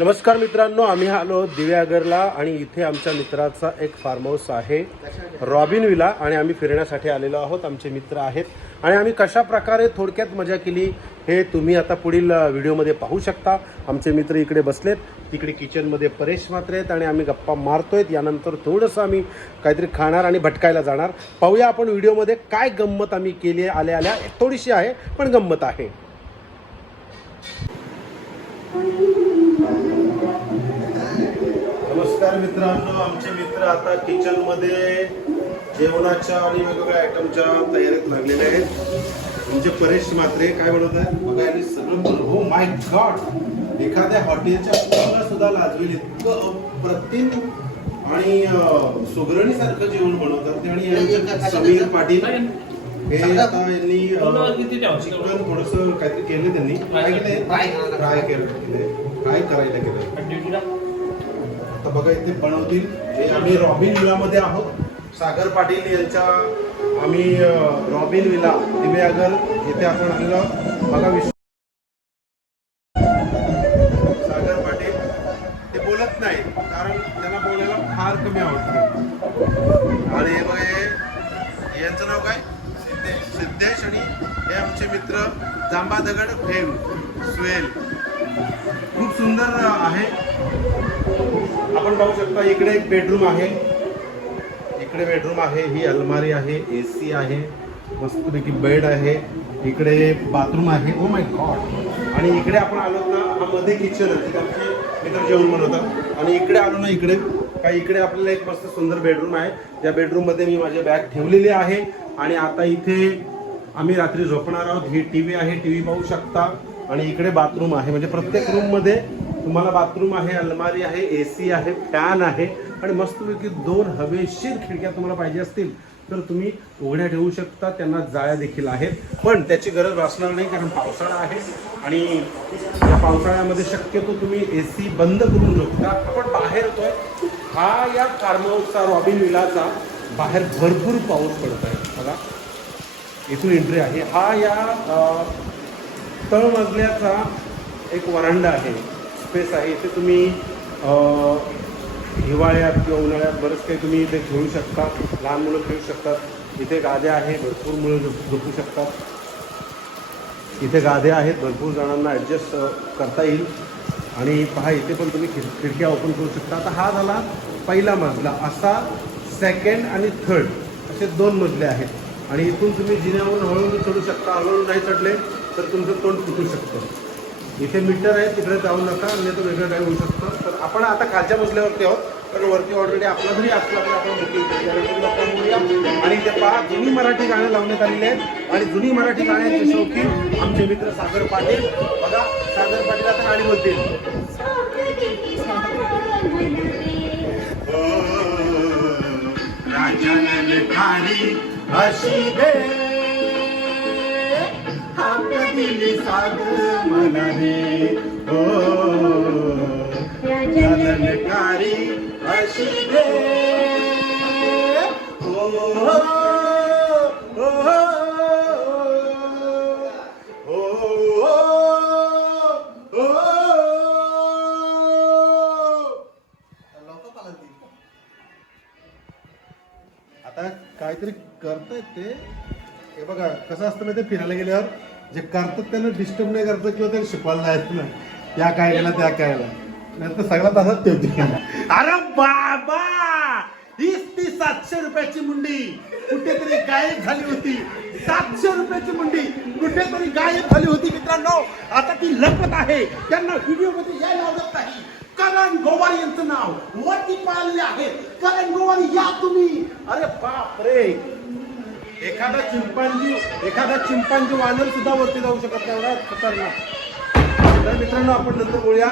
नमस्कार मित्रांनो, आम्ही आलो दिव्यागरला आणि इथे आमच्या मित्राचा एक फार्म हाऊस आहे रॉबिन विला आणि आम्ही फिरण्यासाठी आलेलो आहोत. आमचे मित्र आहेत आणि आम्ही कशा प्रकारे थोडक्यात मजा केली हे तुम्ही आता पुढील व्हिडिओमध्ये पाहू शकता. आमचे मित्र इकडे बसलेत, तिकडे किचनमध्ये परेश मात्र आहेत आणि आम्ही गप्पा मारतोयत. यानंतर थोडंसं आम्ही काहीतरी खाणार आणि भटकायला जाणार. पाहूया आपण व्हिडिओमध्ये काय गंमत आम्ही केली आहे. आल्या थोडीशी आहे पण गंमत आहे. नमस्कार मित्रांनो, आमचे मित्र आता किचनमध्ये जेवणाच्या आणि वेगवेगळ्या आयटमच्या तयारीत लागलेले आहेत. म्हणजे परेश मात्रे काय बनवत आहेत बघा. यांनी सगळं हो माय गॉड, एखाद्या हॉटेलच्या कुकाला सुद्धा लाजवेल इतकं अप्रतिम आणि सुगरणी सारखं जेवण बनवतात ते. आणि समीर पाटील हे आता यांनी चिकन थोडंसं काहीतरी केलं, त्यांनी काय केलंय, फ्राय केलं, फ्राय करायला केलं. आता बघा इथे बनवतील हे. आम्ही रॉबिन विलामध्ये आहोत. सागर पाटील यांच्या आम्ही रॉबिन विला दिव्यागर इथे आपण आलेलो बघा. सागर पाटील ते बोलत नाही कारण त्यांना बोलायला फार कमी आवडतं. आणि हे बघा, यांचं नाव काय, सिद्धेश. आणि हे आमचे मित्र जांबा दगड फेम स्वेल. खूप सुंदर आहे. आपण पाहू शकता इकडे एक बेडरूम आहे, इकडे बेडरूम आहे, ही अलमारी आहे, AC आहे, मस्तपैकी बेड आहे, इकडे बाथरूम आहे. Oh my God. आणि इकडे आपण आलो ना, हा मध्ये किचन आहे जिथे आमचे मित्र जेवण बनवतात. आणि इकडे आलो ना, इकडे काय, इकडे आपल्याला एक मस्त सुंदर बेडरूम आहे. त्या बेडरूममध्ये मी माझी बॅग ठेवलेली आहे. आणि आता इथे आम्ही रात्री झोपणार आहोत. ही TV आहे, TV पाहू शकता. आणि इकडे बाथरूम आहे. म्हणजे प्रत्येक रूममध्ये तुम्हाला बाथरूम आहे, अलमारी आहे, AC आहे, फॅन आहे आणि मस्तपैकी 2 हवेशीर खिडक्या तुम्हाला पाहिजे असतील तर तुम्ही उघड्या ठेवू शकता. त्यांना जाळ्या देखील आहेत, पण त्याची गरज भासणार नाही कारण पावसाळा आहे. आणि या पावसाळ्यामध्ये शक्यतो तुम्ही AC बंद करून झोपता. आपण बाहेर येतोय, हा या फार्म हाऊसचा रॉबिन विलाचा बाहेर भरपूर पाऊस पडत आहे बघा. इथून एंट्री आहे. हा या तळमजल्याचा एक वरांडा आहे, स्पेस आहे. इथे तुम्ही हिवाळ्यात किंवा उन्हाळ्यात बरंच काही तुम्ही इथे खेळू शकता. लहान मुलं खेळू शकतात. इथे गाद्या आहे, भरपूर मुलं झोपू शकतात. इथे गाद्या आहेत, भरपूर जणांना ॲडजस्ट करता येईल. आणि पहा इथे पण तुम्ही खिडक्या ओपन करू शकता. आता हा झाला पहिला मजला. असा सेकंड आणि थर्ड असे 2 मजले आहेत. आणि इथून तुम्ही जिन्यावरून हळूहळू चढू शकता. हळूहळू नाही चढले तर तुमचं तोंड फुटू शकतं. इथे मीटर आहे, तिकडे जाऊ नका, म्हणजे तो वेगळं काय होऊ शकतं. तर आपण आता खालच्या मजल्यावरती आहोत कारण वरती ऑलरेडी आपला घरी असला तर आपण बुकिंग केली. आणि इथे पहा जुनी मराठी गाणं लावण्यात आलेली आहेत. आणि जुनी मराठी गाण्याचे शौकीन आमचे मित्र सागर पाटील. बघा सागर पाटील आता गाणी बोलतील. अशी दे दिली साध मला रे, ओ जनकारी अशी दे, ओ आता काहीतरी करतायत ते. हे बघा कसं असतं माहिती, फिरायला गेल्यावर जे करतात त्यांना डिस्टर्ब नाही करतात किंवा त्यांना शिकवायला जायचं ना, त्या काय केला त्या कायला, नाही तर सगळ्यात असंच ठेवते. अरे बाबा, हीच ती 700 रुपयाची मुंडी कुठेतरी गायब झाली होती. 700 रुपयाची मुंडी कुठेतरी गायब झाली होती मित्रांनो. आता ती लपत आहे, त्यांना व्हिडिओ मध्ये यायला आवडत नाही. करण गोवारी यांचं नाव वरती पाळले आहे. करण गोवारी या तुम्ही. अरे बाप रे, एखादा चिंपांजी वानर सुद्धा वरती जाऊ शकत नाही, एवढा खतरनाक. तर मित्रांनो आपण नंतर बोलूया.